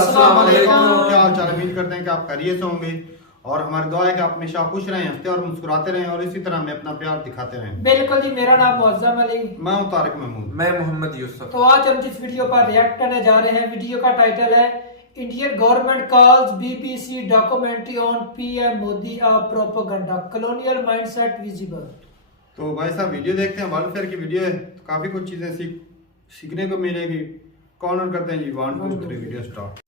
अस्सलाम वालेकुम। क्या हाल चाल? उम्मीद करते हैं कि आप खैरियत से होंगे और हमारी दुआ है कि आप हमेशा खुश रहें, हंसते और मुस्कुराते रहें और इसी तरह हमें अपना प्यार दिखाते रहें। बिल्कुल जी, मेरा नाम मुअज्जम अली। मैं हूं तारिक महमूद। मैं मोहम्मद यूसुफ। तो आज हम जिस वीडियो पर रिएक्ट करने जा रहे हैं, वीडियो का टाइटल है Indian government calls BBC documentary on PM Modi a propaganda colonial mindset visible. तो भाई साहब वीडियो देखते हैं, वर्ल्ड फेयर की वीडियो है तो काफी कुछ चीजें सीखने को मिलेगी। कॉर्नर करते हैं जी, 1 2 3 video start.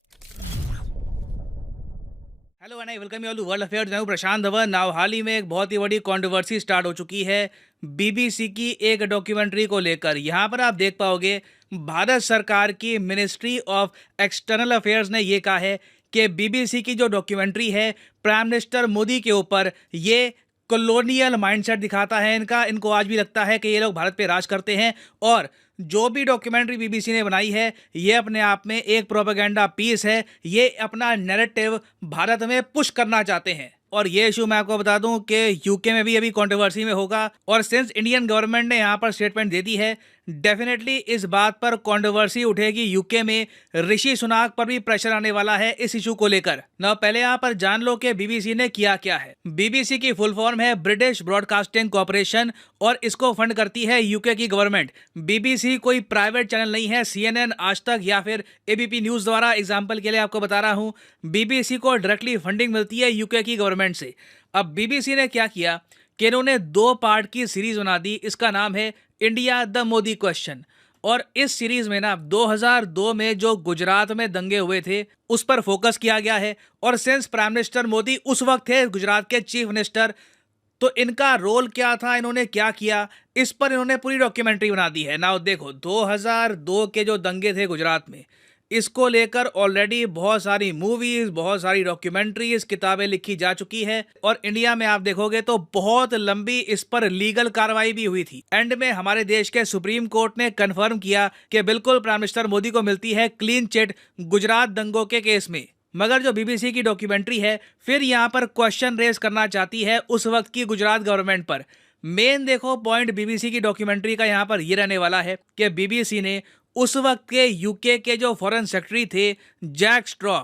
Hello and I welcome you all to world affairs. मैं हूं प्रशांत धवन। नाउ हाल ही में एक बहुत ही बड़ी कंट्रोवर्सी स्टार्ट हो चुकी है बीबीसी की एक डॉक्यूमेंट्री को लेकर। यहां पर आप देख पाओगे भारत सरकार की मिनिस्ट्री ऑफ एक्सटर्नल अफेयर्स ने ये कहा है कि बीबीसी की जो डॉक्यूमेंट्री है प्राइम मिनिस्टर मोदी के ऊपर, ये कॉलोनियल माइंडसेट दिखाता है इनको आज भी लगता है कि ये लोग भारत पे राज करते हैं और जो भी डॉक्यूमेंट्री बीबीसी ने बनाई है ये अपने आप में एक प्रोपेगेंडा पीस है। ये अपना नैरेटिव भारत में पुश करना चाहते हैं और ये इशू मैं आपको बता दूं कि यूके में भी अभी कंट्रोवर्सी में होगा और सिंस इंडियन गवर्नमेंट ने यहाँ पर स्टेटमेंट दे दी है, डेफिनेटली इस बात पर कंट्रोवर्सी उठेगी। यूके में ऋषि सुनाक पर भी प्रेशर आने वाला है इस इशू को लेकर। ना पहले यहाँ पर जान लो कि बीबीसी ने किया क्या है। बीबीसी की फुल फॉर्म है ब्रिटिश ब्रॉडकास्टिंग कॉर्पोरेशन और इसको फंड करती है यूके की गवर्नमेंट। बीबीसी कोई प्राइवेट चैनल नहीं है CNN, आज तक या फिर एबीपी न्यूज द्वारा। एग्जाम्पल के लिए आपको बता रहा हूँ, बीबीसी को डायरेक्टली फंडिंग मिलती है यूके की गवर्नमेंट से। अब बीबीसी ने क्या किया कि इन्होंने 2 पार्ट की सीरीज बना दी। इसका नाम है इंडिया द मोदी क्वेश्चन और इस सीरीज में ना 2002 में जो गुजरात में दंगे हुए थे उस पर फोकस किया गया है और सिंस प्राइम मिनिस्टर मोदी उस वक्त थे गुजरात के चीफ मिनिस्टर, तो इनका रोल क्या था, इन्होंने क्या किया, इस पर इन्होंने पूरी डॉक्यूमेंट्री बना दी है। नाउ देखो 2002 के जो दंगे थे गुजरात में, इसको लेकर ऑलरेडी बहुत सारी मूवीज, बहुत सारी डॉक्यूमेंट्रीज, किताबें लिखी जा चुकी है और इंडिया में आप देखोगे तो बहुत लंबी इस पर लीगल कार्रवाई भी हुई थी। एंड में हमारे देश के सुप्रीम कोर्ट ने कंफर्म किया कि बिल्कुल प्राइम मिनिस्टर मोदी को मिलती है क्लीन चिट गुजरात दंगों के केस में। मगर जो बीबीसी की डॉक्यूमेंट्री है फिर यहाँ पर क्वेश्चन रेज करना चाहती है उस वक्त की गुजरात गवर्नमेंट पर। मेन देखो पॉइंट बीबीसी की डॉक्यूमेंट्री का यहाँ पर ये रहने वाला है कि बीबीसी ने उस वक्त के यूके के जो फॉरेन सेक्रेटरी थे जैक स्ट्रॉ,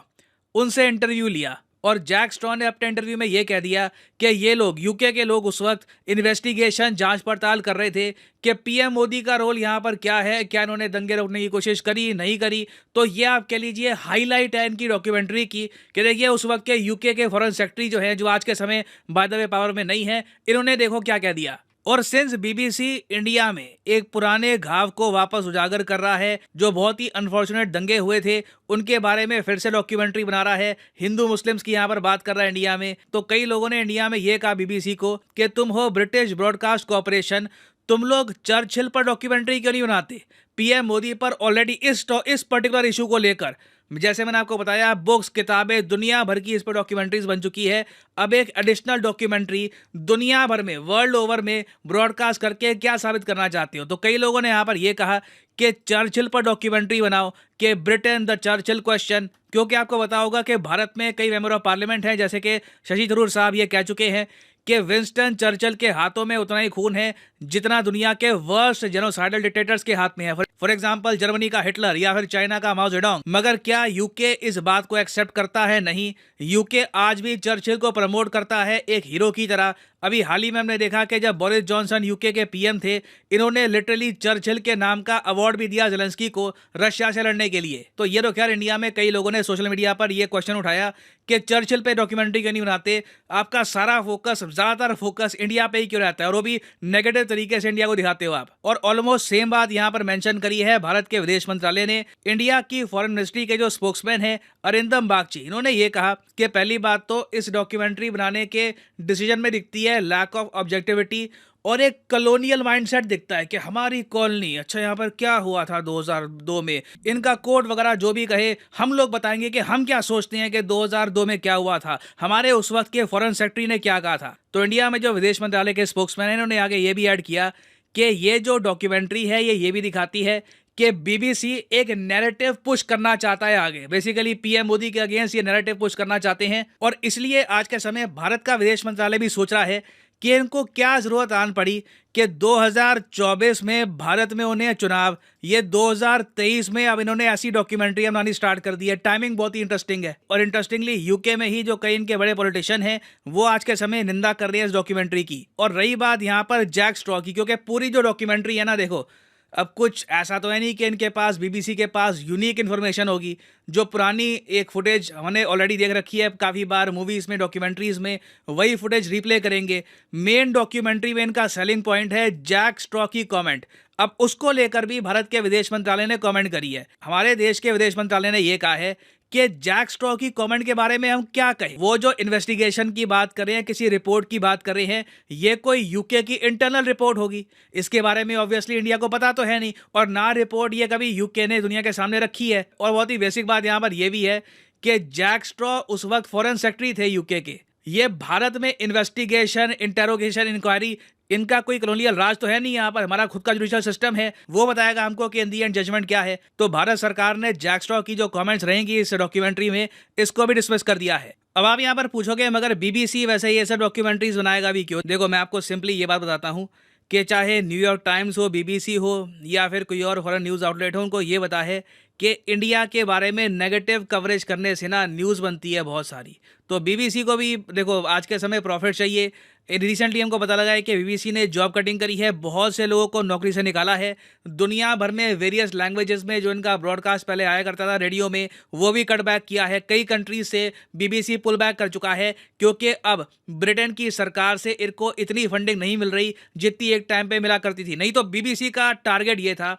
उनसे इंटरव्यू लिया और जैक स्ट्रॉ ने अपने इंटरव्यू में ये कह दिया कि ये लोग यूके के लोग उस वक्त इन्वेस्टिगेशन जांच पड़ताल कर रहे थे कि पीएम मोदी का रोल यहाँ पर क्या है, क्या इन्होंने दंगे रोकने की कोशिश करी नहीं करी। तो ये आप कह लीजिए हाईलाइट है इनकी डॉक्यूमेंट्री की कि देखिए उस वक्त के यूके के फॉरेन सेक्रेटरी जो है, जो आज के समय बाय द वे पावर में नहीं है, इन्होंने देखो क्या कह दिया। और सिंस बीबीसी इंडिया में एक पुराने घाव को वापस उजागर कर रहा है, जो बहुत ही अनफॉर्चुनेट दंगे हुए थे उनके बारे में फिर से डॉक्यूमेंट्री बना रहा है, हिंदू मुस्लिम्स की यहाँ पर बात कर रहा है इंडिया में, तो कई लोगों ने इंडिया में ये कहा बीबीसी को कि तुम हो ब्रिटिश ब्रॉडकास्ट कॉर्पोरेशन, तुम लोग चर्चिल पर डॉक्यूमेंट्री क्यों नहीं बनाते, पीएम मोदी पर ऑलरेडी इस पर्टिकुलर इशू को लेकर, जैसे मैंने आपको बताया, बुक्स, किताबें, दुनिया भर की इस पर डॉक्यूमेंट्रीज बन चुकी है। अब एक एडिशनल डॉक्यूमेंट्री दुनिया भर में, वर्ल्ड ओवर में ब्रॉडकास्ट करके क्या साबित करना चाहते हो। तो कई लोगों ने यहाँ पर यह कहा कि चर्चिल पर डॉक्यूमेंट्री बनाओ, कि ब्रिटेन द चर्चिल क्वेश्चन, क्योंकि आपको पता होगा कि भारत में कई मेंबर ऑफ पार्लियामेंट हैं, जैसे कि शशि थरूर साहब ये कह चुके हैं कि विंस्टन चर्चिल के हाथों में उतना ही खून है जितना दुनिया के वर्स्ट जेनोसाइडल डिक्टेटर्स के हाथ में है, फॉर एग्जांपल जर्मनी का हिटलर या फिर चाइना का माओ जेडोंग। मगर क्या यूके इस बात को एक्सेप्ट करता है? नहीं, यूके आज भी चर्चिल को प्रमोट करता है एक हीरो की तरह। अभी हाल ही में हमने देखा कि जब बोरिस जॉनसन यूके के पीएम थे, इन्होंने लिटरली चर्चिल के नाम का अवार्ड भी दिया जेलेंस्की को रशिया से लड़ने के लिए। तो ये तो खैर इंडिया में कई लोगों ने सोशल मीडिया पर यह क्वेश्चन उठाया कि चर्चिल पे डॉक्यूमेंट्री क्यों नहीं बनाते, आपका सारा फोकस, ज्यादातर फोकस इंडिया पे ही क्यों रहता है और वो भी नेगेटिव तरीके से इंडिया को दिखाते हो आप। और ऑलमोस्ट सेम बात यहाँ पर मेंशन करी है भारत के विदेश मंत्रालय ने। इंडिया की फॉरेन मिनिस्ट्री के जो स्पोक्समैन है अरिंदम बागची, इन्होंने ये कहा कि पहली बात तो इस डॉक्यूमेंट्री बनाने के डिसीजन में दिखती है लैक ऑफ ऑब्जेक्टिविटी और एक कॉलोनियल माइंडसेट दिखता है कि हमारी कॉलोनी, अच्छा यहाँ पर क्या हुआ था 2002 में, इनका कोड वगैरह जो भी कहे, हम लोग बताएंगे कि हम क्या सोचते हैं कि 2002 में क्या हुआ था, हमारे उस वक्त के फॉरेन सेक्रेटरी ने क्या कहा था। तो इंडिया में जो विदेश मंत्रालय के स्पोक्समैन है, इन्होंने आगे ये भी ऐड किया कि ये जो डॉक्यूमेंट्री है ये भी दिखाती है कि बीबीसी एक नैरेटिव पुश करना चाहता है आगे, बेसिकली पीएम मोदी के अगेंस्ट ये नैरेटिव पुश करना चाहते हैं और इसलिए आज के समय भारत का विदेश मंत्रालय भी सोच रहा है कि इनको क्या जरूरत आन पड़ी कि 2024 में भारत में उन्हें चुनाव, ये 2023 में अब इन्होंने ऐसी डॉक्यूमेंट्री बनानी स्टार्ट कर दी है। टाइमिंग बहुत ही इंटरेस्टिंग है। और इंटरेस्टिंगली यूके में ही जो कई इनके बड़े पॉलिटिशियन हैं वो आज के समय निंदा कर रहे हैं इस डॉक्यूमेंट्री की। और रही बात यहाँ पर जैक स्ट्रॉ की, क्योंकि पूरी जो डॉक्यूमेंट्री है ना, देखो अब कुछ ऐसा तो है नहीं कि इनके पास, बीबीसी के पास यूनिक इन्फॉर्मेशन होगी। जो पुरानी एक फुटेज हमने ऑलरेडी देख रखी है काफ़ी बार मूवीज़ में, डॉक्यूमेंट्रीज़ में, वही फुटेज रिप्ले करेंगे। मेन डॉक्यूमेंट्री में इनका सेलिंग पॉइंट है जैक स्ट्रॉ की कमेंट। अब उसको लेकर भी भारत के विदेश मंत्रालय ने कमेंट करी है। हमारे देश के विदेश मंत्रालय ने यह कहा है कि जैक स्ट्रॉ की कमेंट के बारे में हम क्या कहें। वो जो इन्वेस्टिगेशन की बात कर रहे हैं, किसी रिपोर्ट की बात कर रहे हैं, ये कोई यूके की इंटरनल रिपोर्ट होगी। इसके बारे में ऑब्वियसली इंडिया को पता तो है नहीं, और ना रिपोर्ट ये कभी यूके ने दुनिया के सामने रखी है। और बहुत ही बेसिक बात यहाँ पर यह भी है कि जैक स्ट्रॉ उस वक्त फॉरेन सेक्रेटरी थे यूके के। ये भारत में इन्वेस्टिगेशन, इंटेरोगेशन, इंक्वायरी, इनका कोई कॉलोनियल राज तो है नहीं। यहाँ पर हमारा खुद का जुडिशियल सिस्टम है, वो बताएगा हमको कि इन दी एंड जजमेंट क्या है। तो भारत सरकार ने जैक स्ट्रॉ की जो कमेंट्स रहेंगी इस डॉक्यूमेंट्री में, इसको भी डिसमिस कर दिया है। अब आप यहाँ पर पूछोगे मगर बीबीसी वैसे ये सब डॉक्यूमेंट्रीज बनाएगा भी क्यों? देखो मैं आपको सिंपली ये बात बताता हूँ कि चाहे न्यूयॉर्क टाइम्स हो, बीबीसी हो या फिर कोई और फॉरेन न्यूज़ आउटलेट हो, उनको ये बता है कि इंडिया के बारे में नेगेटिव कवरेज करने से ना न्यूज़ बनती है बहुत सारी। तो बीबीसी को भी देखो आज के समय प्रॉफिट चाहिए। रिसेंटली हमको पता लगा है कि बीबीसी ने जॉब कटिंग करी है, बहुत से लोगों को नौकरी से निकाला है। दुनिया भर में वेरियस लैंग्वेजेस में जो इनका ब्रॉडकास्ट पहले आया करता था रेडियो में, वो भी कट बैक किया है। कई कंट्रीज से बीबीसी पुल बैक कर चुका है, क्योंकि अब ब्रिटेन की सरकार से इनको इतनी फंडिंग नहीं मिल रही जितनी एक टाइम पे मिला करती थी। नहीं तो बीबीसी का टारगेट ये था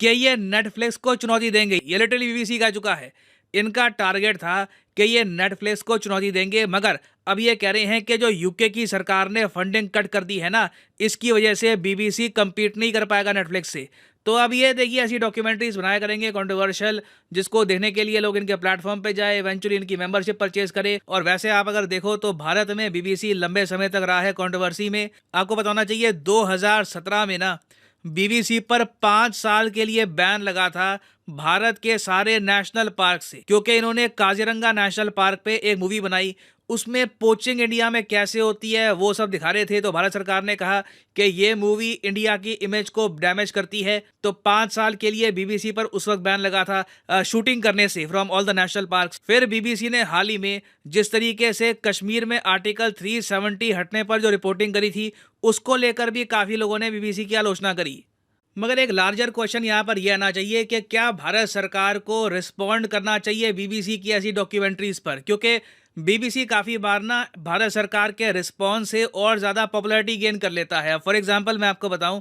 कि ये नेटफ्लिक्स को चुनौती देंगे। ये लिटरली बीबीसी कह चुका है, इनका टारगेट था कि ये नेटफ्लिक्स को चुनौती देंगे। मगर अब ये कह रहे हैं कि जो यूके की सरकार ने फंडिंग कट कर दी है ना, इसकी वजह से बीबीसी compete नहीं कर पाएगा नेटफ्लिक्स से। तो अब ये देखिए ऐसी डॉक्यूमेंट्रीज बनाया करेंगे कंट्रोवर्शियल, जिसको देखने के लिए लोग इनके प्लेटफॉर्म पे जाए, इवेंचुअली इनकी मेंबरशिप परचेज करे। और वैसे आप अगर देखो तो भारत में बीबीसी लंबे समय तक रहा है कंट्रोवर्सी में। आपको बताना चाहिए 2017 में ना बीबीसी पर 5 साल के लिए बैन लगा था भारत के सारे नेशनल पार्क से, क्योंकि इन्होंने काजीरंगा नेशनल पार्क पे एक मूवी बनाई, उसमें पोचिंग इंडिया में कैसे होती है वो सब दिखा रहे थे। तो भारत सरकार ने कहा कि ये मूवी इंडिया की इमेज को डैमेज करती है। तो 5 साल के लिए बीबीसी पर उस वक्त बैन लगा था शूटिंग करने से from all the national parks. फिर बीबीसी ने हाल ही में जिस तरीके से कश्मीर में आर्टिकल 370 हटने पर जो रिपोर्टिंग करी थी, उसको लेकर भी काफ़ी लोगों ने बीबीसी की आलोचना करी। मगर एक लार्जर क्वेश्चन यहाँ पर यह आना चाहिए कि क्या भारत सरकार को रिस्पॉन्ड करना चाहिए बीबीसी की ऐसी डॉक्यूमेंट्रीज पर, क्योंकि बीबीसी काफ़ी बार ना भारत सरकार के रिस्पॉन्स से और ज़्यादा पॉपुलैरिटी गेन कर लेता है। फॉर एग्जांपल मैं आपको बताऊं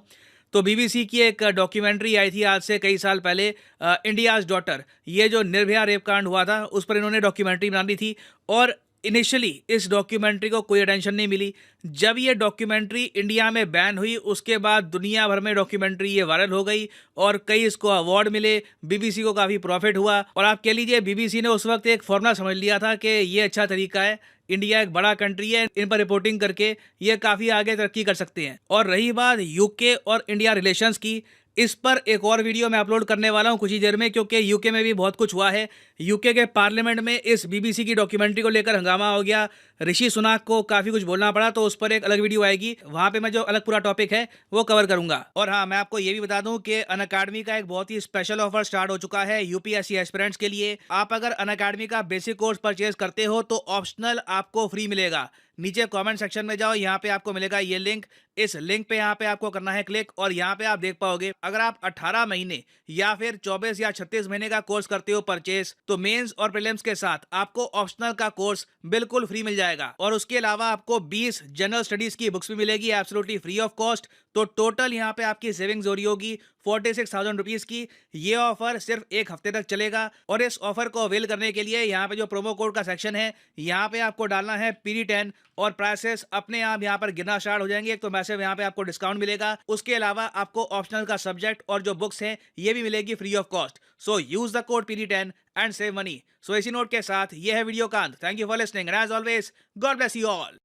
तो बीबीसी की एक डॉक्यूमेंट्री आई थी आज से कई साल पहले, इंडियाज़ डॉटर, ये जो निर्भया रेप कांड हुआ था उस पर इन्होंने डॉक्यूमेंट्री बना दी थी। और इनिशियली इस डॉक्यूमेंट्री को कोई अटेंशन नहीं मिली। जब ये डॉक्यूमेंट्री इंडिया में बैन हुई उसके बाद दुनिया भर में डॉक्यूमेंट्री ये वायरल हो गई और कई इसको अवार्ड मिले, बीबीसी को काफ़ी प्रॉफिट हुआ। और आप कह लीजिए बीबीसी ने उस वक्त एक फॉर्मूला समझ लिया था कि ये अच्छा तरीका है, इंडिया एक बड़ा कंट्री है, इन पर रिपोर्टिंग करके ये काफ़ी आगे तरक्की कर सकते हैं। और रही बात यूके और इंडिया रिलेशंस की, इस पर एक और वीडियो मैं अपलोड करने वाला हूं कुछ ही देर में, क्योंकि यूके में भी बहुत कुछ हुआ है। यूके के पार्लियामेंट में इस बीबीसी की डॉक्यूमेंट्री को लेकर हंगामा हो गया, ऋषि सुनाक को काफ़ी कुछ बोलना पड़ा। तो उस पर एक अलग वीडियो आएगी, वहां पे मैं जो अलग पूरा टॉपिक है वो कवर करूंगा। और हाँ, मैं आपको ये भी बता दूं कि अनअकैडमी का एक बहुत ही स्पेशल ऑफर स्टार्ट हो चुका है यूपीएससी एस्पिरेंट्स के लिए। आप अगर अनअकैडमी का बेसिक कोर्स परचेज करते हो तो ऑप्शनल आपको फ्री मिलेगा। नीचे कमेंट सेक्शन में जाओ, यहाँ पे आपको मिलेगा ये लिंक। इस लिंक पे यहाँ पे आपको करना है क्लिक, और यहाँ पे आप देख पाओगे अगर आप 18 महीने या फिर 24 या 36 महीने का कोर्स करते हो परचेस, तो मेंस और प्रीलिम्स के साथ आपको ऑप्शनल का कोर्स बिल्कुल फ्री मिल जाएगा। और उसके अलावा आपको 20 जनरल स्टडीज की बुक्स भी मिलेगी एब्सोल्युटली फ्री ऑफ कॉस्ट। तो टोटल यहाँ पे आपकी सेविंग्स हो रही होगी 46,000 रुपीज की। ये ऑफर सिर्फ एक हफ्ते तक चलेगा, और इस ऑफर को अवेल करने के लिए यहाँ पे जो प्रोमो कोड का सेक्शन है, यहाँ पे आपको डालना है PD10 और प्राइसेस अपने आप यहाँ पर गिरना स्टार्ट हो जाएंगे। एक तो मैसेज यहाँ पे आपको डिस्काउंट मिलेगा, उसके अलावा आपको ऑप्शनल का सब्जेक्ट और जो बुक्स हैं ये भी मिलेगी free of cost. So use the code PD10 and save money. So इसी नोट के साथ ये है वीडियो का अंत। Thank you for listening and as always God bless you all.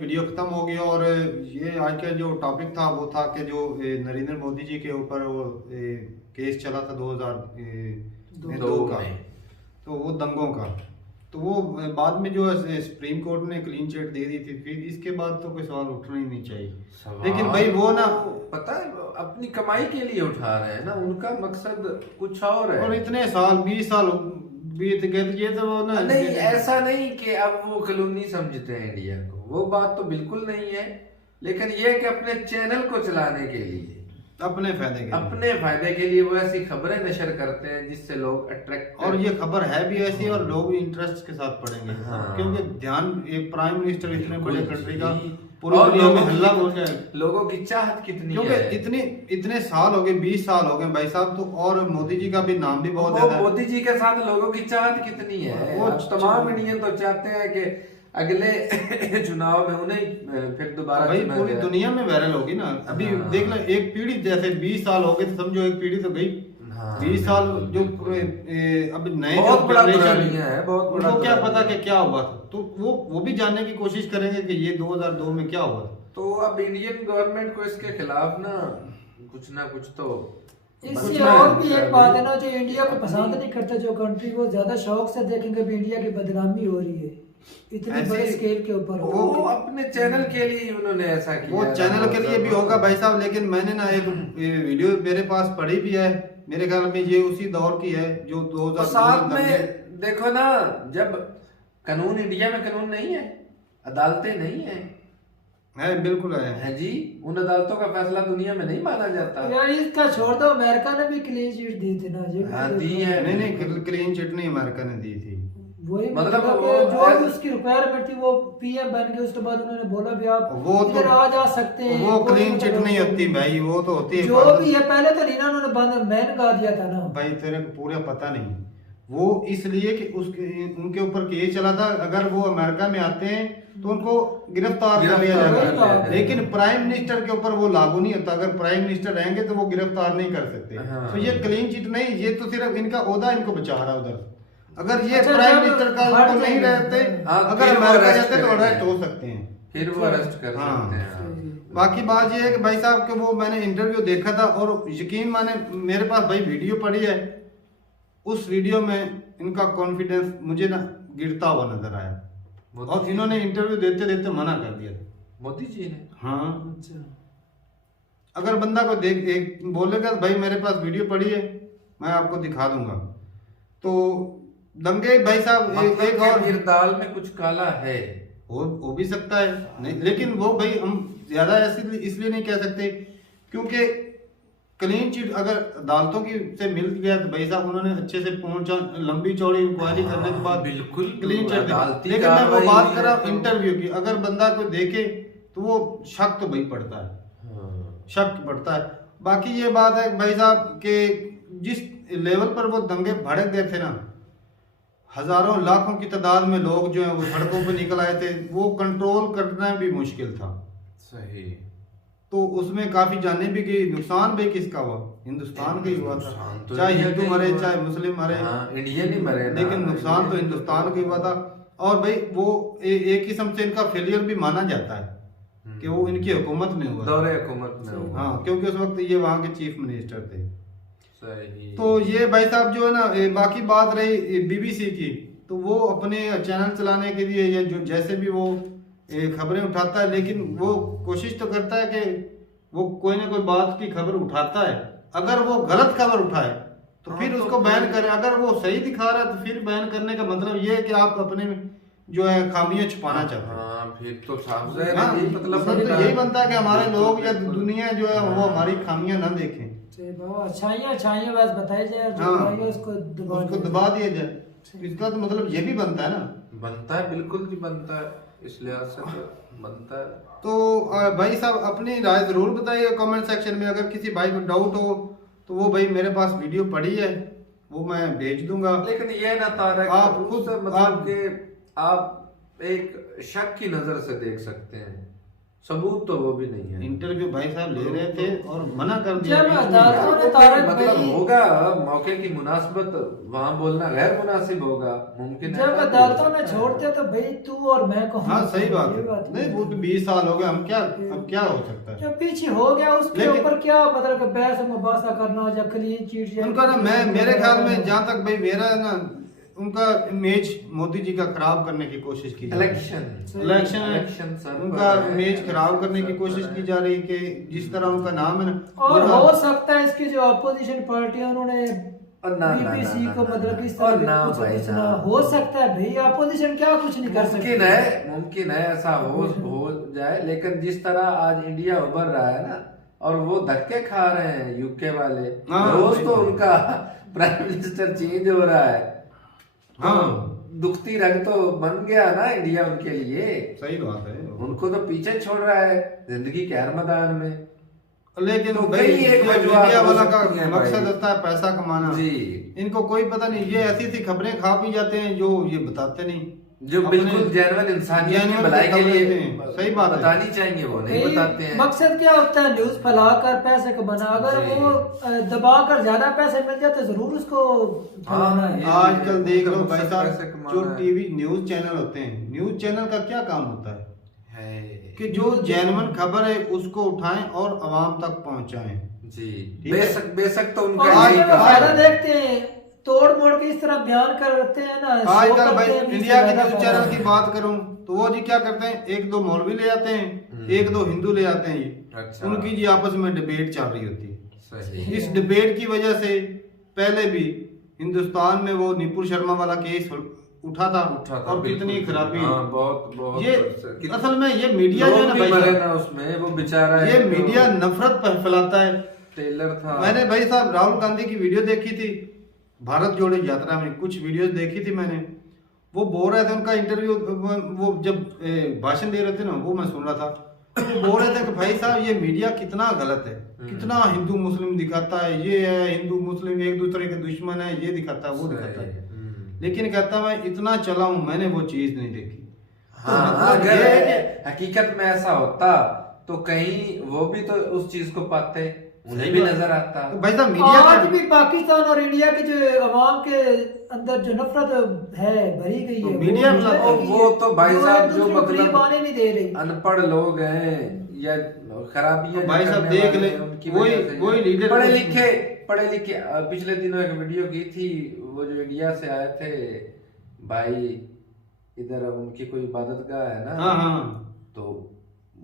Video खत्म हो गया और ये आज का जो टॉपिक था वो था कि जो नरेंद्र मोदी जी के ऊपर वो केस चला था 2002 का, तो वो दंगों का, तो वो बाद में जो है सुप्रीम कोर्ट ने क्लीन चिट दे दी थी। फिर इसके बाद तो कोई सवाल उठना ही नहीं चाहिए। लेकिन भाई वो ना पता है अपनी कमाई के लिए उठा रहे हैं ना, उनका मकसद कुछ और है। और इतने साल 20 साल बीत गए, तो ये तो वो ना नहीं, ऐसा नहीं कि अब वो कॉलोनी समझते हैं इंडिया को, वो बात तो बिल्कुल नहीं है। लेकिन ये कि अपने चैनल को चलाने के लिए, अपने फायदे के लिए वो ऐसी खबरें नशर करते हैं जिससे लोग अट्रैक्ट, और ये खबर है भी ऐसी और लोग इंटरेस्ट के साथ पढ़ेंगे। हाँ। क्योंकि ध्यान एक प्राइम मिनिस्टर इतने बड़े कंट्री का जी। पूरी और दुनिया में लोगों हल्ला की- बोल जाए, लोगों की चाहत कितनी क्योंकि है। इतने साल हो गए, 20 साल हो गए भाई साहब, तो और मोदी जी का भी नाम भी बहुत वो ज्यादा है। मोदी जी के साथ लोगों की चाहत कितनी है। वो अब तमाम इंडियन तो चाहते हैं कि अगले चुनाव में उन्हें फिर दोबारा भाई चुना पूरी जाए। दुनिया में वायरल होगी ना। अभी हाँ। देख लो, एक पीढ़ी जैसे 20 साल हो गए तो समझो एक पीढ़ी तो गई। हाँ, 20 साल जो अब नए बहुत जो बड़ा generation दुनिया है, बहुत बड़ा उनको क्या दुनिया पता है। कि क्या हुआ था, तो वो भी जानने की कोशिश करेंगे कि ये 2002 में क्या हुआ था। तो अब इंडियन गवर्नमेंट को इसके खिलाफ ना कुछ तो इससे बनना और भी है। एक बात है ना, जो इंडिया को पसंद नहीं करते जो कंट्री, वो ज्यादा शौक से देखेंगे भी इंडिया की बदनामी हो रही है इतनी ऐसे- बड़े स्केल के ऊपर। वो अपने चैनल के लिए ही उन्होंने ऐसा किया। वो चैनल के लिए भी होगा भाई साहब, लेकिन मैंने ना एक वीडियो मेरे पास पड़ी भी है, मेरे ख्याल में ये उसी दौर की है जो तो 2002 साथ में में देखो ना, जब कानून इंडिया में कानून नहीं है, अदालतें नहीं है, है, बिल्कुल है जी, उन अदालतों का फैसला दुनिया में नहीं माना जाता। यार इसका छोड़ दो, अमेरिका ने भी क्लीन चिट दी थी ना, ये भी हाँ, तो दी देखो। है। नहीं क्लीन चिट नहीं अमेरिका ने दी थी। वही मतलब मतलब वो कि जो भी ऐसे- उसकी रिक्वायरमेंट थी, वो पीएम बन गए उसके बाद उन्होंने बोला भी आप वो तो इधर आ जा सकते हैं। वो कोई क्लीन चिट मतलब नहीं होती भाई, वो तो होती है जो भी है। पहले तो नहीं ना उन्होंने बंद मैन गा दिया था ना भाई, तेरे को पूरा पता नहीं। वो इसलिए कि उसके उनके ऊपर केस चला था, अगर वो अमेरिका में आते हैं तो उनको गिरफ्तार कर लिया गिरफ्तार जाएगा। कर लिया लेकिन प्राइम मिनिस्टर के ऊपर वो लागू नहीं होता। अगर प्राइम मिनिस्टर रहेंगे तो वो गिरफ्तार नहीं कर सकते। हाँ। तो ये क्लीन चिट नहीं, ये तो सिर्फ इनका ओहदा इनको बचा रहा है उधर। अगर ये अच्छा, प्राइम जब मिनिस्टर का हट उनको नहीं जाएंगे। रहते, हाँ, अगर फिर वो अमेरिका arrest जाते तो करेंगे। अरेस्ट हो सकते हैं। फिर वो अरेस्ट कर हाँ। सकते हैं। हाँ। बाकी बात ये है कि भाई साहब के वो मैंने इंटरव्यू देखा था और यकीन माने मेरे पास भाई वीडियो पड़ी है, उस वीडियो में इनका कॉन्फिडेंस मुझे ना गिरता हुआ नजर आया और इन्होंने इंटरव्यू देते देते मना कर दिया। मोदी जी ने हाँ, अच्छा। अगर बंदा को देख एक बोलेगा भाई मेरे पास वीडियो पड़ी है, मैं आपको दिखा दूंगा, तो दंगे भाई साहब मतलब एक कि और फिर दाल में कुछ काला है। हो भी सकता है नहीं, लेकिन वो भाई हम ज्यादा ऐसे इसलिए नहीं कह सकते क्योंकि क्लीन चिट अगर अदालतों की से मिल गया तो भाई साहब उन्होंने अच्छे से पहुंचा, लंबी चौड़ी इंक्वायरी करने के बाद बिल्कुल क्लीन चिट दी। अदालती लेकिन मैं वो कार्रवाई बात हुई कर है रहा तो- हूँ इंटरव्यू की, अगर बंदा को देखे तो वो शक तो भाई पड़ता है, हाँ। शक पड़ता है। बाकी ये बात है भाई साहब के जिस लेवल पर वो दंगे भड़क गए थे ना, हजारों लाखों की तादाद में लोग जो है वो सड़कों पे निकल आए थे, वो कंट्रोल करना भी मुश्किल था। सही। तो उसमें काफी जाने भी गई, नुकसान भी किसका हुआ? हिंदुस्तान का ही हुआ था। नुकसान तो चाहे इंडिया हिंदू का ही मरे हुआ। चाहे मुस्लिम मरे, हाँ, इंडियन ही मरे ना। लेकिन नुकसान तो हिंदुस्तान का ही हुआ था। और भाई वो एक किस्म से इनका फेलियर भी माना जाता है कि वो इनकी हुकूमत में हुआ। दौरे हुकूमत में हुआ। हाँ, क्योंकि उस वक्त ये वहाँ के चीफ मिनिस्टर थे। सही। तो ये भाई साहब जो है ना, बाकी बात रही बीबीसी की, तो वो अपने चैनल चलाने के लिए या जो जैसे भी वो खबरें उठाता है, लेकिन वो कोशिश तो करता है कि वो कोई ना कोई बात की खबर उठाता है। अगर वो गलत खबर उठाए तो हाँ, फिर तो उसको फिर- बैन करें, अगर वो सही दिखा रहा है तो फिर बैन करने का मतलब ये है कि आप अपने जो है खामियां छुपाना चाहते हैं। हाँ, फिर तो साफ जाहिर हाँ, है, यही मतलब मतलब बनता तो है। यही बनता है कि हमारे लोग या बिल्कुल। दुनिया जो है वो हमारी खामियां ना देखें, चलिए बाबा, अच्छाइयाँ बस बताई जाए, जो हाँ, बुराइयाँ उसको दबा उसको दिया दबा दिया जाए। इसका तो मतलब ये भी बनता है ना। बनता है, बिल्कुल जी बनता है, इस लिहाज से तो बनता है। तो भाई साहब अपनी राय जरूर बताइए कमेंट सेक्शन में। अगर किसी भाई को डाउट हो तो वो भाई मेरे पास वीडियो पड़ी है, वो मैं भेज दूंगा। लेकिन ये ना तारक, आप आप खुद- मतलब आप- कि आप एक शक की नजर से देख सकते हैं सबूत तो वो भी नहीं है। इंटरव्यू भाई साहब ले रहे थे और मना कर दिया जब बीच में। अदालतों ने तारक मतलब भाई होगा मौके की मुनासिबत, वहाँ बोलना गैर मुनासिब होगा, मुमकिन है जब ऐसा भी अदालतों हो ने सकता है। छोड़ दिया तो भाई तू और मैं को हाँ सही बात ये है। नहीं वो तो 20 साल हो गए, हम क्या अब क्या हो सकता है। जो पीछे हो गया उसके लेकिन- ऊपर क्या मतलब कि बहस मुबासा करना या क्लीन चीट या उनका ना मैं मेरे ख्याल में जहाँ तक भाई मेरा है ना, उनका इमेज मोदी जी का खराब करने की कोशिश की जा रही है। इलेक्शन इलेक्शन सर उनका पर है, इमेज खराब करने की सर कोशिश पर की है। जा रही है कि जिस तरह उनका नाम है ना और पूरा- हो सकता है इसकी जो अपोजिशन पार्टी है उन्होंने और ना, ना, बीबीसी ना, को ना, मतलब ना, इस और तरह ना कुछ भाई कुछ ना ना। हो सकता है भाई, अपोजिशन क्या कुछ नहीं कर सकती। मुमकिन है ऐसा हो जाए, लेकिन जिस तरह आज इंडिया उभर रहा है ना, और वो धक्के खा रहे हैं यूके वाले, हाँ, रोज सही तो बात। उनका प्राइम मिनिस्टर चेंज हो रहा है। हाँ दुखती रंग तो बन गया ना इंडिया उनके लिए, सही बात है। उनको तो पीछे छोड़ रहा है जिंदगी के हर मैदान में। लेकिन तो भाई कई एक ये वजूहत मीडिया हो वाला का सकती हैं भाई। मकसद होता है पैसा कमाना। जी, इनको कोई पता नहीं, ये ऐसी सी खबरें खा पी जाते हैं जो ये बताते नहीं, जो अपने- बिल्कुल जेन्युइन इंसानियत की genuine भलाई के खबरें लिए देते हैं। सही बात है। बतानी चाहिए, वो नहीं भाई, बताते हैं। मकसद क्या होता है न्यूज फैलाकर पैसे कमाना, अगर जी। वो दबाकर ज्यादा पैसे मिल जाए तो जरूर उसको फैलाना है। ये- आजकल देख लो भाई पैसे साहब कमाना जो है। टीवी न्यूज चैनल होते हैं, न्यूज चैनल का क्या काम होता है कि जो जेन्युइन खबर है उसको उठाएं और आवाम तक पहुंचाएं। जी, ठीक है। बेशक तो और उनका आज- यही ये वो काम फायदा है। देखते हैं, तोड़ मोड़ के इस तरह बयान करते हैं ना, शो आजकल करते भाई हैं, बीस इंडिया से के ज्यादा न्यूज फायदा चैनल है। की बात करूं तो वो जी क्या करते हैं, एक दो मौलवी ले आते हैं, एक दो हिंदू ले आते हैं ये। अच्छा। उनकी जी आपस में डिबेट चल रही होती है। सही। इस डिबेट की वजह से पहले भी हिंदुस्तान में वो निपुर शर्मा वाला केस उठा था उठा था, और कितनी बिल्कुल। खराबी। हाँ, बहुत ये कित- असल में ये मीडिया जो है लोग ना भी भाई मरे साहब, ना उसमें, वो बेचारा ये एक मीडिया नफरत फैलाता है। टेलर था। मैंने भाई साहब राहुल गांधी की वीडियो देखी थी भारत जोड़ो यात्रा में, कुछ वीडियोस देखी थी मैंने। वो बोल रहे थे उनका इंटरव्यू, वो जब भाषण दे रहे थे ना वो मैं सुन रहा था। वो बोल रहे थे कि भाई साहब ये मीडिया कितना गलत है, कितना हिंदू मुस्लिम दिखाता है, ये है हिंदू मुस्लिम एक दूसरे के दुश्मन है, ये दिखाता है वो दिखाता है। लेकिन कहता मैं इतना चला हूं, मैंने वो चीज नहीं देखी। तो हाँ, मतलब अगर ये है कि हकीकत में ऐसा होता तो कहीं वो भी तो उस चीज को पाते, उन्हें भी नजर आता। तो भाई साहब मीडिया आज का भी पाकिस्तान और इंडिया के जो अवाम के अंदर जो नफरत है भरी गई तो है, मीडिया वो मतलब- लगी वो है। तो भाई वो साहब एक जो दूसरे को मतलब करीब आने नहीं दे रही। अनपढ़ लोग हैं या खराबियां भाई जो साहब करने देख वाले ले, हैं, उनकी वही- वजह से। वही लीडर पढ़े को- लिखे पिछले दिनों एक वीडियो की थी, वो जो इंडिया से आए थे भाई, इधर उनकी कोई इबादत गाह है ना, हाँ हाँ तो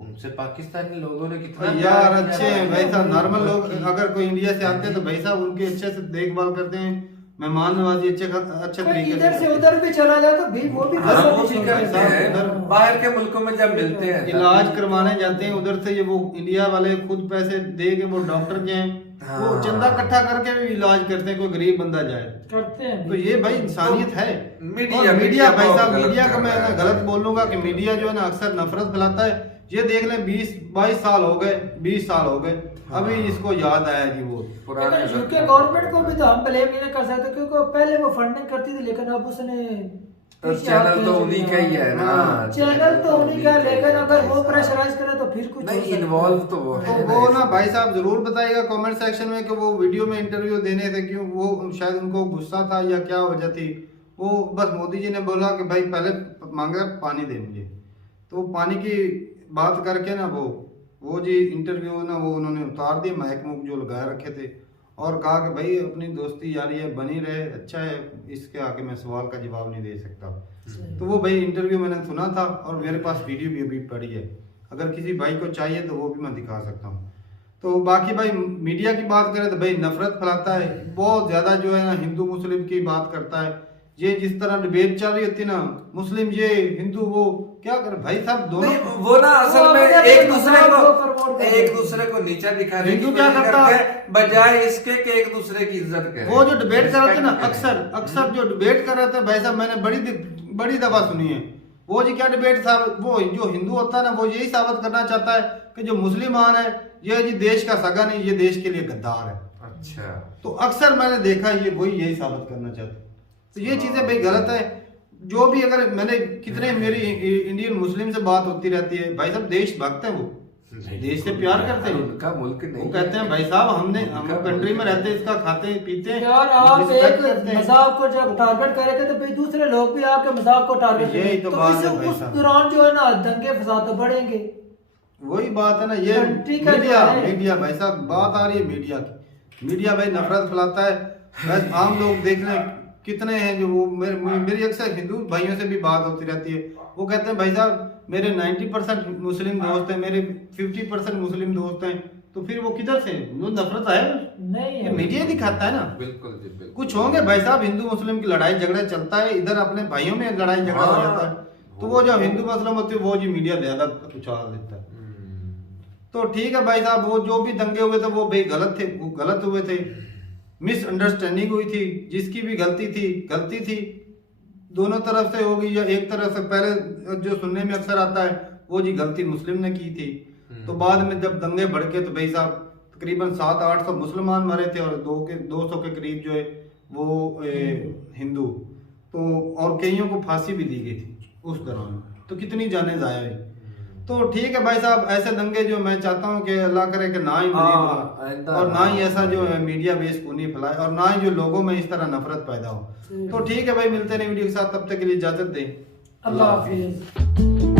उनसे पाकिस्तानी लोगों ने कितना यार प्यार किया अच्छे हैं भाई साहब। नॉर्मल लोग उनकी- अगर कोई इंडिया से आते हैं तो भाई साहब उनकी अच्छे से देखभाल करते हैं, मेहमान नवाजी अच्छे कोई तरीके इधर से से उधर भी चला जाए तो भी वो भी हाँ, पसंद वो नहीं भी करते करते साहब। हैं। उधर- बाहर के मुल्कों में जब मिलते हैं इलाज करवाने जाते हैं उधर से, ये वो इंडिया वाले खुद पैसे दे के वो डॉक्टर के हैं, वो हाँ। चंदा इकट्ठा करके भी इलाज करते हैं, कोई गरीब बंदा जाए करते हैं तो ये भाई इंसानियत है। मीडिया- और मीडिया मीडिया भाई बहुत साहब गलत मीडिया कर को मैं रहा ना है। गलत बोलूंगा कि मीडिया जो है ना अक्सर नफरत फैलाता है। ये देख लें 20-22 साल हो गए, 20 साल हो गए, अभी इसको याद आया जी वो पुराने लेकिन यूके जमाने गवर्नमेंट को भी तो हम ब्लेम नहीं कर सकते, क्योंकि पहले वो फंडिंग करती थी लेकिन अब उसने तो चैनल तो उन्हीं का ही है ना, हाँ, चैनल तो उन्हीं का, उन्हीं लेकिन अगर वो है। प्रेशराइज करे तो फिर कुछ हो नहीं, सकता है। इन्वॉल्व तो वो तो है वो ना भाई साहब जरूर बताइएगा कमेंट सेक्शन में कि वो वीडियो में इंटरव्यू देने थे क्यों, वो शायद उनको गुस्सा था या क्या वजह थी। वो बस मोदी जी ने बोला कि भाई पहले मांगा पानी दे मुझे, तो पानी की बात करके ना वो जी इंटरव्यू ना वो उन्होंने उतार दिए, माइक मुक जो लगाए रखे थे, और कहा कि भाई अपनी दोस्ती यारी है बनी रहे, अच्छा है, इसके आगे मैं सवाल का जवाब नहीं दे सकता। तो वो भाई इंटरव्यू मैंने सुना था और मेरे पास वीडियो भी अभी पड़ी है, अगर किसी भाई को चाहिए तो वो भी मैं दिखा सकता हूँ। तो बाकी भाई मीडिया की बात करें तो भाई नफरत फैलाता है बहुत ज़्यादा, जो है ना हिंदू मुस्लिम की बात करता है। ये जिस तरह डिबेट चल रही होती ना, मुस्लिम ये हिंदू वो, क्या कर भाई साहब दोनों नहीं, वो ना असल वो में अपने एक अपने दूसरे मजाक को को promote कर एक दूसरे को नीचा दिखाने हिंदू की क्या कोशिश करता? करते हैं, बजाय इसके कि एक दूसरे की इज्जत करें। वो जो डिबेट कर रहे थे ना, Respect करें। अक्सर जो डिबेट कर रहे थे भाई साहब, मैंने बड़ी दफा सुनी है। वो जी क्या डिबेट था, वो जो हिंदू होता है ना वो यही साबित करना चाहता है कि जो मुसलमान है ये जी देश का सगा नहीं, ये देश के लिए गद्दार है। अच्छा, तो अक्सर मैंने देखा ये वही यही साबित करना चाहता है। तो ये चीजें भाई गलत है। जो भी अगर मैंने कितने मेरी इंडियन मुस्लिम से बात होती रहती है, भाई साहब देशभक्त हैं वो, देश से प्यार करते हैं, उनका मुल्क नहीं, वो कहते हैं भाई साहब हम कंट्री में रहते हैं, इसका खाते पीते हैं यार आप रिस्पेक्ट एक करते हैं। मजाक को जब टारगेट करेंगे तो फिर दूसरे लोग भी आपके मजाक को टारगेट यही करेंगे, तो तो बात है इस भाई उस साहब। दौरान जो है ना दंगे फसाद तो बढ़ेंगे। वही बात है ना, ये कंट्री का जो मीडिया है। मीडिया भाई साहब बात आ रही है मीडिया की। मीडिया भाई नफरत फैलाता है। बस आम लोग देख रहे हैं कितने हैं जो वो मेरी अक्सर हिंदू भाइयों से भी बात होती रहती है, वो कहते हैं भाई साहब मेरे 90% मुस्लिम दोस्त हैं, मेरे 50% मुस्लिम दोस्त हैं, तो फिर वो किधर से वो नफरत है? नहीं ये है। मीडिया दिखाता है ना। बिल्कुल जी बिल्कुल। कुछ होंगे भाई साहब हिंदू मुस्लिम की लड़ाई झगड़ा चलता है, इधर अपने भाइयों में लड़ाई झगड़ा हो जाता है, तो वो जो हिंदू मुस्लिम होती है वो जी मीडिया ज्यादा उछाल देता है। तो ठीक है भाई साहब, वो जो भी दंगे हुए थे वो भाई गलत थे, वो गलत हुए थे, मिसअंडरस्टैंडिंग हुई थी, जिसकी भी गलती थी दोनों तरफ से होगी, या एक तरफ से पहले जो सुनने में अक्सर आता है वो जी गलती मुस्लिम ने की थी, तो बाद में जब दंगे भड़के तो भाई साहब तकरीबन 700-800 मुसलमान मरे थे और 200 के करीब जो है वो हिंदू, तो और कईयों को फांसी भी दी गई थी उस दौरान, तो कितनी जाने जाया हुई। तो ठीक है भाई साहब, ऐसे दंगे जो मैं चाहता हूँ कि अल्लाह करे कि ना ही मजीद हो, और ना ही ऐसा जो है मीडिया बेशकूनी फैलाए, और ना ही जो लोगों में इस तरह नफरत पैदा हो। तो ठीक है भाई, मिलते हैं वीडियो के साथ, तब तक के लिए इजाजत दें। अल्लाह हाफिज।